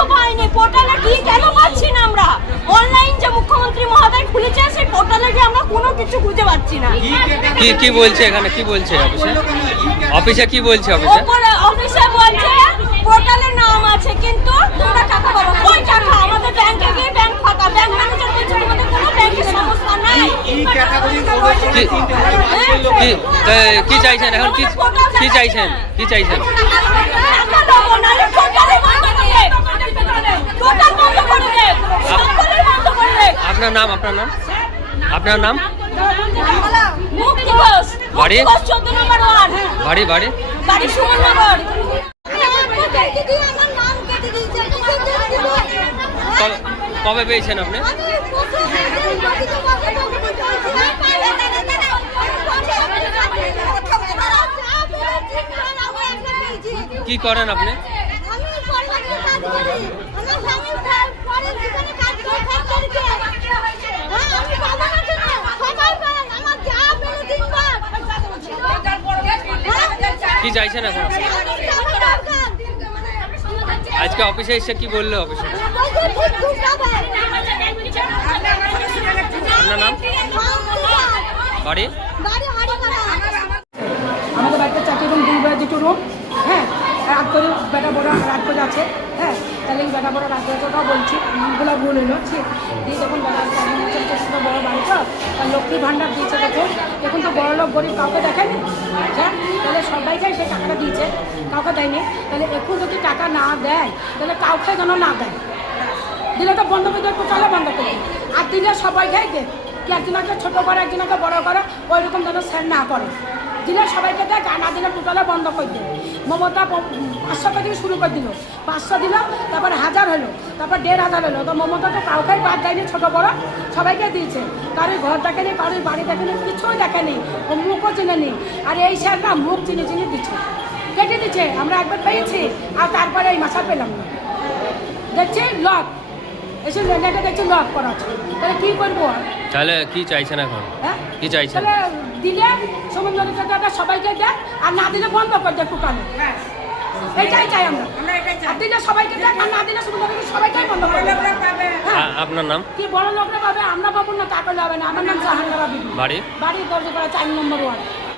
কিচ্ছু পাইনি। পোর্টালে কি কেন পাচ্ছি না আমরা? অনলাইন যে মুখ্যমন্ত্রী মহোদয় খুলেছে সেই পোর্টালে যে আমরা কোনো কিছু খুঁজে পাচ্ছি না। কি বলছে এখানে, কি বলছে অফিসে কি বলছে অফিসে বলছে পোর্টালে নাম আছে কিন্তু তোমরা টাকা পাবো। কই টাকা? আমাদের ব্যাংকে গিয়ে ব্যাংক ফাঁকা। ব্যাংক ম্যানেজার বলছে তোমাদের কোনো ব্যাংকের সমস্যা নাই। কি চাইছেন এখন? কি চাইছেন? টাকা দেবো নাহলে পোর্টালে বন্ধ করে দে। টোটাল বন্ধ করে দে। সকলে বন্ধ করে দে। আপনার নাম? মুক্তি ঘোষ। বাড়ি? 14 নম্বর ওয়ার্ড। বাড়ি সুমননগর। কবে পেয়েছেন আপনি? কি করেন আপনি? কি চাইছেন এখন? আজকে অফিসে এসে কি বললো অফিসে? আপনার নাম? বাড়ি? আমাদের বাড়িতে 4টি রুম, 2 বেড 2 রুম। হ্যাঁ, রাত করে বেটা বড় রাত করে আছে। হ্যাঁ, তাহলে এই বেটা বড় রাত করেটাও বলছি এগুলো ভুল হইলো। ঠিক দিয়ে যখন বেটা বড় বাড়ি তো লক্ষ্মী ভাণ্ডার দিয়েছে, এখন তো বড় লোক গরিব কাউকে দেখেনি। হ্যাঁ, তাহলে সবাইকে সেই টাকাটা দিয়েছে, কাউকে দেয়নি। তাহলে এখন যদি টাকা না দেয় তাহলে কাউকে যেন না দেয়। দিলে তো বন্ধ করে দেয়, টোটালে বন্ধ করে। আর দিলে সবাইকেই দেয়, কি একজনকে ছোটো করে একজনকে বড় করে ওই রকম যেন সেন্ড না করে। দিলে সবাইকে দেয়, না দিলে টোটালে বন্ধ করে দেয়। মমতা 500 থেকে শুরু করে দিল, 500 দিল, তারপর 1000 হলো, তারপর 1500 হলো। তো মমতা তো কাউকেই বাদ দেয়নি, ছোটো বড় সবাইকে দিয়েছে। কারোর ঘর দেখেনি, কারোর বাড়ি দেখেনি, কিছুই দেখেনি, ও মুখও চিনেনি। আর এই স্যার না মুখ চিনে দিচ্ছে, কেটে দিচ্ছে। আমরা একবার পেয়েছি আর তারপরে এই মাসা পেলাম না। দেখছি লক এসে নেটে দেখছি লক করা আছে। তাহলে কী করবো? তাহলে কি চাইছেন এখন? হ্যাঁ, কি চাইছেন? তাহলে দিলে সমুদ্র সবাইকে দেয়, আর না দিলে বন্ধ করে দেয় টোটালে। এইটাই চাই আমরা। দিলে সবাইকে দেয়, আর না দিলে সমুদ্র সবাইকেই বন্ধ করে দেয়। আপনার নাম? কি বড় লোকরা পাবে, আমরা পাবো না, তা করলে হবে না। আমার নাম জাহাঙ্গারা বিবি। বাড়ি? বাড়ি দরজা করা 4 নম্বর ওয়ার্ড।